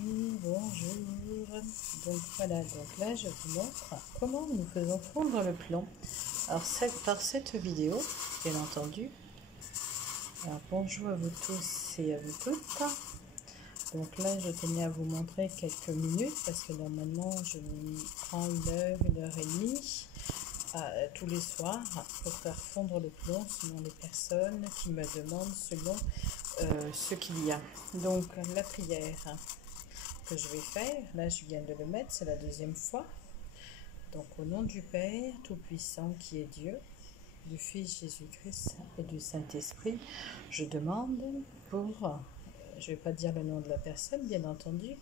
bonjour. Donc voilà, donc là je vous montre comment nous faisons fondre le plomb. Alors par cette vidéo, bien entendu. Alors bonjour à vous tous et à vous toutes. Donc là je tenais à vous montrer quelques minutes parce que normalement je prends une heure et demie tous les soirs pour faire fondre le plomb selon les personnes qui me demandent selon ce qu'il y a. Donc la prière que je vais faire, là je viens de le mettre, c'est la deuxième fois. Donc au nom du Père Tout-Puissant qui est Dieu, du Fils Jésus-Christ et du Saint-Esprit, je demande pour, je ne vais pas dire le nom de la personne bien entendu,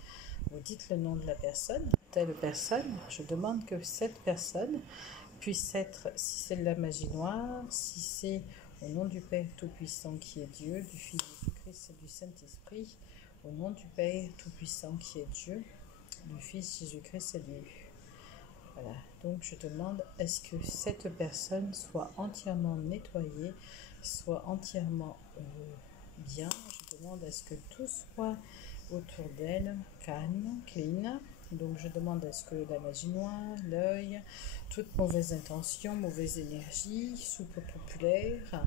vous dites le nom de la personne, telle personne, je demande que cette personne puisse être, si c'est de la magie noire, si c'est au nom du Père Tout-Puissant qui est Dieu, du Fils Jésus-Christ et du Saint-Esprit, au nom du Père Tout-Puissant qui est Dieu, du Fils Jésus-Christ et du... Voilà, donc je demande est-ce que cette personne soit entièrement nettoyée, soit entièrement bien. Je demande à ce que tout soit autour d'elle calme, clean. Donc je demande à ce que la magie noire, l'œil, toute mauvaise intention, mauvaise énergie, soupe populaire.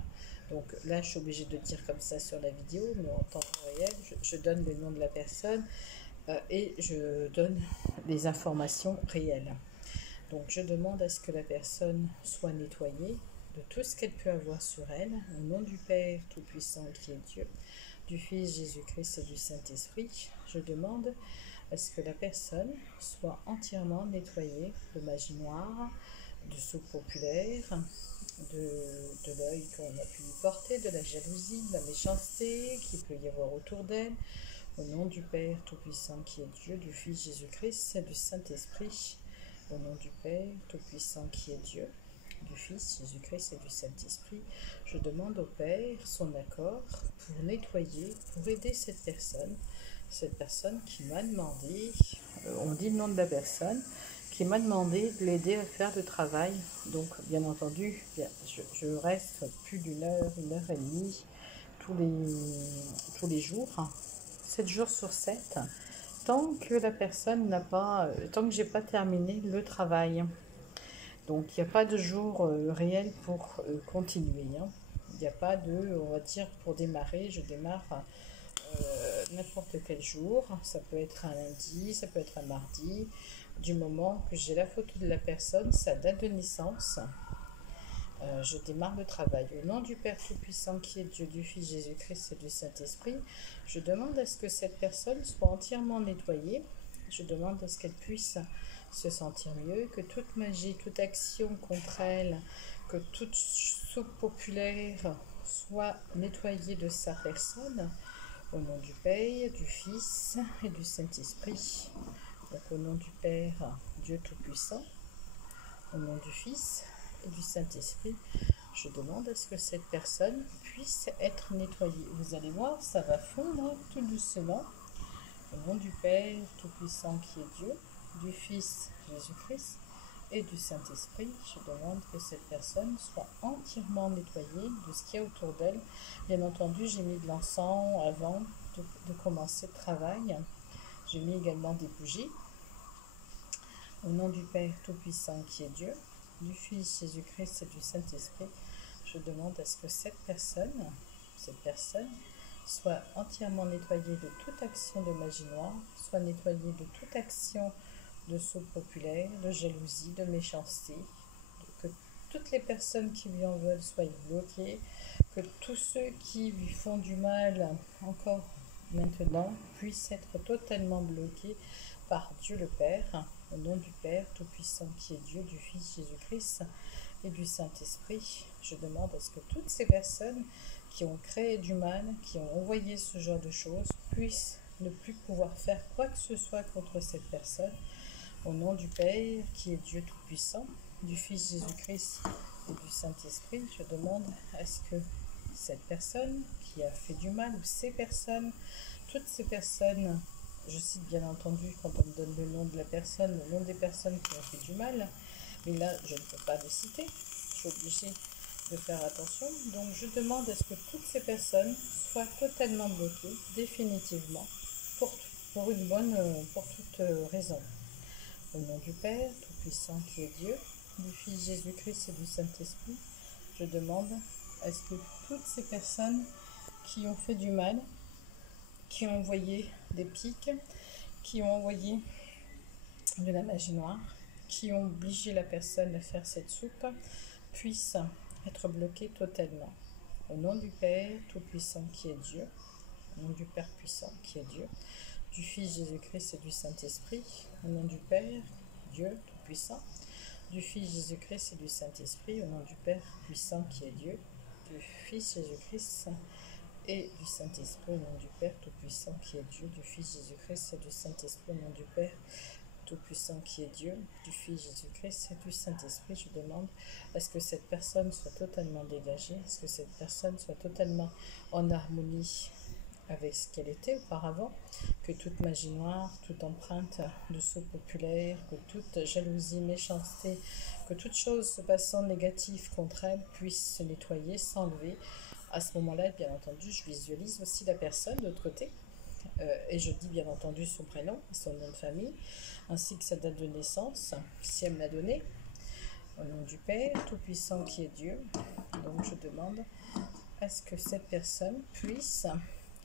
Donc là je suis obligée de dire comme ça sur la vidéo, mais en temps réel, je donne le nom de la personne et je donne les informations réelles. Donc je demande à ce que la personne soit nettoyée de tout ce qu'elle peut avoir sur elle, au nom du Père Tout-Puissant qui est Dieu, du Fils Jésus-Christ et du Saint-Esprit. Je demande à ce que la personne soit entièrement nettoyée de magie noire, de soupe populaire, de l'œil qu'on a pu lui porter, de la jalousie, de la méchanceté qu'il peut y avoir autour d'elle, au nom du Père Tout-Puissant qui est Dieu, du Fils Jésus-Christ et du Saint-Esprit. Au nom du Père Tout-Puissant qui est Dieu, du Fils Jésus-Christ et du Saint-Esprit, je demande au Père son accord pour nettoyer, pour aider cette personne qui m'a demandé, on dit le nom de la personne, qui m'a demandé de l'aider à faire le travail. Donc bien entendu, je reste plus d'une heure et demie tous les jours, 7 jours sur 7. Tant que la personne n'a pas, tant que j'ai pas terminé le travail. Donc il n'y a pas de jour réel pour continuer. Il n'y a pas de, on va dire, pour démarrer, je démarre n'importe quel jour. Ça peut être un lundi, ça peut être un mardi. Du moment que j'ai la photo de la personne, sa date de naissance, je démarre le travail. Au nom du Père Tout-Puissant qui est Dieu, du Fils Jésus-Christ et du Saint-Esprit, je demande à ce que cette personne soit entièrement nettoyée. Je demande à ce qu'elle puisse se sentir mieux, que toute magie, toute action contre elle, que toute soupe populaire soit nettoyée de sa personne. Au nom du Père, du Fils et du Saint-Esprit. Donc au nom du Père, Dieu Tout-Puissant, au nom du Fils et du Saint-Esprit, je demande à ce que cette personne puisse être nettoyée. Vous allez voir, ça va fondre tout doucement. Au nom du Père Tout-Puissant qui est Dieu, du Fils Jésus-Christ et du Saint-Esprit, je demande que cette personne soit entièrement nettoyée de ce qu'il y a autour d'elle. Bien entendu, j'ai mis de l'encens avant de commencer le travail. J'ai mis également des bougies. Au nom du Père Tout-Puissant qui est Dieu, du Fils Jésus-Christ et du Saint-Esprit, je demande à ce que cette personne soit entièrement nettoyée de toute action de magie noire, soit nettoyée de toute action de soupe populaire, de jalousie, de méchanceté, que toutes les personnes qui lui en veulent soient bloquées, que tous ceux qui lui font du mal encore maintenant puissent être totalement bloqués par Dieu le Père, au nom du Père Tout-Puissant qui est Dieu, du Fils Jésus-Christ et du Saint-Esprit. Je demande à ce que toutes ces personnes qui ont créé du mal, qui ont envoyé ce genre de choses, puissent ne plus pouvoir faire quoi que ce soit contre cette personne. Au nom du Père qui est Dieu Tout-Puissant, du Fils Jésus-Christ et du Saint-Esprit, je demande à ce que cette personne qui a fait du mal, ou ces personnes, toutes ces personnes, je cite bien entendu quand on me donne le nom de la personne, le nom des personnes qui ont fait du mal, mais là je ne peux pas le citer, je suis obligée de faire attention, donc je demande à ce que toutes ces personnes soient totalement bloquées, définitivement, pour pour toute raison. Au nom du Père Tout-Puissant qui est Dieu, du Fils Jésus-Christ et du Saint-Esprit, je demande à ce que toutes ces personnes qui ont fait du mal, qui ont envoyé des piques, qui ont envoyé de la magie noire, qui ont obligé la personne à faire cette soupe, puissent être bloquées totalement. Au nom du Père Tout-Puissant qui est Dieu, au nom du Père puissant qui est Dieu, du Fils Jésus-Christ et du Saint-Esprit, au nom du Père, Dieu Tout-Puissant, du Fils Jésus-Christ et du Saint-Esprit, au nom du Père puissant qui est Dieu, du Fils Jésus-Christ et du Saint-Esprit, au nom du Père Tout-Puissant qui est Dieu, du Fils Jésus-Christ et du Saint-Esprit, au nom du Père Tout-Puissant qui est Dieu, du Fils Jésus-Christ et du Saint-Esprit. Je demande à ce que cette personne soit totalement dégagée, à ce que cette personne soit totalement en harmonie avec ce qu'elle était auparavant, que toute magie noire, toute empreinte de sceau populaire, que toute jalousie, méchanceté, que toute chose se passant négative contre elle puisse se nettoyer, s'enlever. À ce moment-là, bien entendu, je visualise aussi la personne de l'autre côté, et je dis bien entendu son prénom, son nom de famille, ainsi que sa date de naissance, si elle me l'a donné, au nom du Père Tout-Puissant qui est Dieu. Donc je demande à ce que cette personne puisse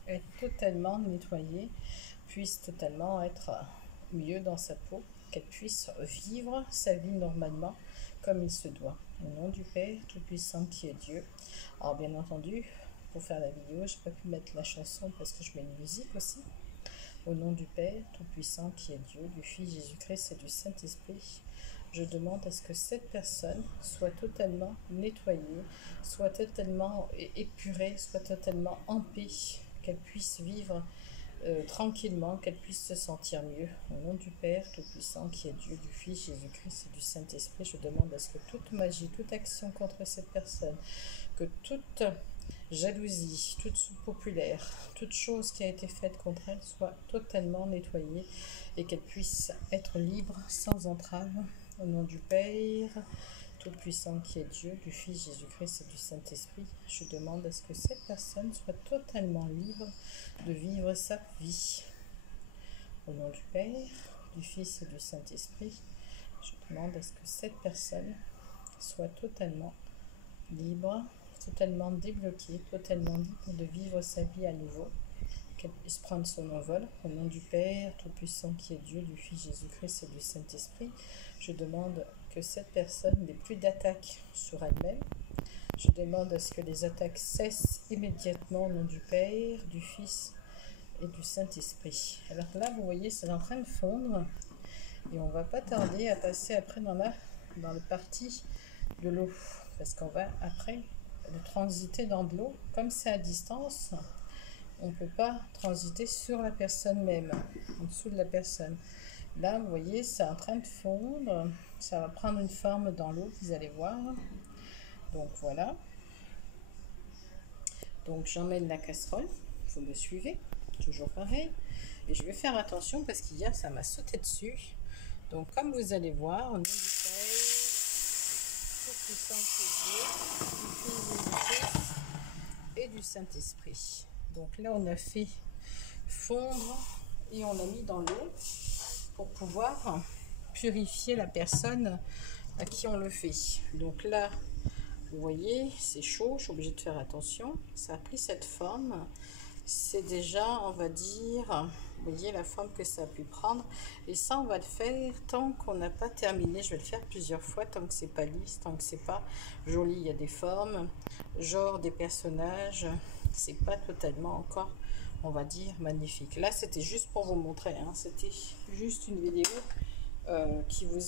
être totalement nettoyée, puisse totalement être mieux dans sa peau, qu'elle puisse vivre sa vie normalement comme il se doit. Au nom du Père Tout-Puissant qui est Dieu. Alors bien entendu, pour faire la vidéo, je n'ai pas pu mettre la chanson parce que je mets une musique aussi. Au nom du Père Tout-Puissant qui est Dieu, du Fils Jésus-Christ et du Saint-Esprit, je demande à ce que cette personne soit totalement nettoyée, soit totalement épurée, soit totalement en paix, qu'elle puisse vivre tranquillement, qu'elle puisse se sentir mieux. Au nom du Père Tout-Puissant qui est Dieu, du Fils Jésus-Christ et du Saint-Esprit, je demande à ce que toute magie, toute action contre cette personne, que toute jalousie, toute soupe populaire, toute chose qui a été faite contre elle soit totalement nettoyée et qu'elle puisse être libre, sans entrave. Au nom du Père Tout-Puissant qui est Dieu, du Fils Jésus-Christ et du Saint-Esprit, je demande à ce que cette personne soit totalement libre de vivre sa vie. Au nom du Père, du Fils et du Saint-Esprit, je demande à ce que cette personne soit totalement libre, totalement débloquée, totalement libre de vivre sa vie à nouveau, qu'elle puisse prendre son envol. Au nom du Père Tout-Puissant qui est Dieu, du Fils Jésus-Christ et du Saint-Esprit, je demande que cette personne n'ait plus d'attaque sur elle-même. Je demande à ce que les attaques cessent immédiatement au nom du Père, du Fils et du Saint-Esprit. Alors là, vous voyez, c'est en train de fondre et on va pas tarder à passer après dans le parti de l'eau, parce qu'on va après le transiter dans de l'eau. Comme c'est à distance, on ne peut pas transiter sur la personne même, en dessous de la personne. Là, vous voyez, c'est en train de fondre. Ça va prendre une forme dans l'eau, vous allez voir. Donc voilà. Donc j'emmène la casserole. Vous me suivez, toujours pareil. Et je vais faire attention parce qu'hier, ça m'a sauté dessus. Donc comme vous allez voir, au nom du Père Tout-Puissant qui est Dieu, du Fils Jésus-Christ et du Saint-Esprit. Donc là, on a fait fondre et on l'a mis dans l'eau pour pouvoir purifier la personne à qui on le fait. Donc là, vous voyez, c'est chaud, je suis obligée de faire attention. Ça a pris cette forme. C'est déjà, on va dire, vous voyez la forme que ça a pu prendre. Et ça, on va le faire tant qu'on n'a pas terminé. Je vais le faire plusieurs fois, tant que c'est pas lisse, tant que c'est pas joli. Il y a des formes, genre des personnages. C'est pas totalement encore, on va dire, magnifique. Là, c'était juste pour vous montrer. Hein. C'était juste une vidéo qui vous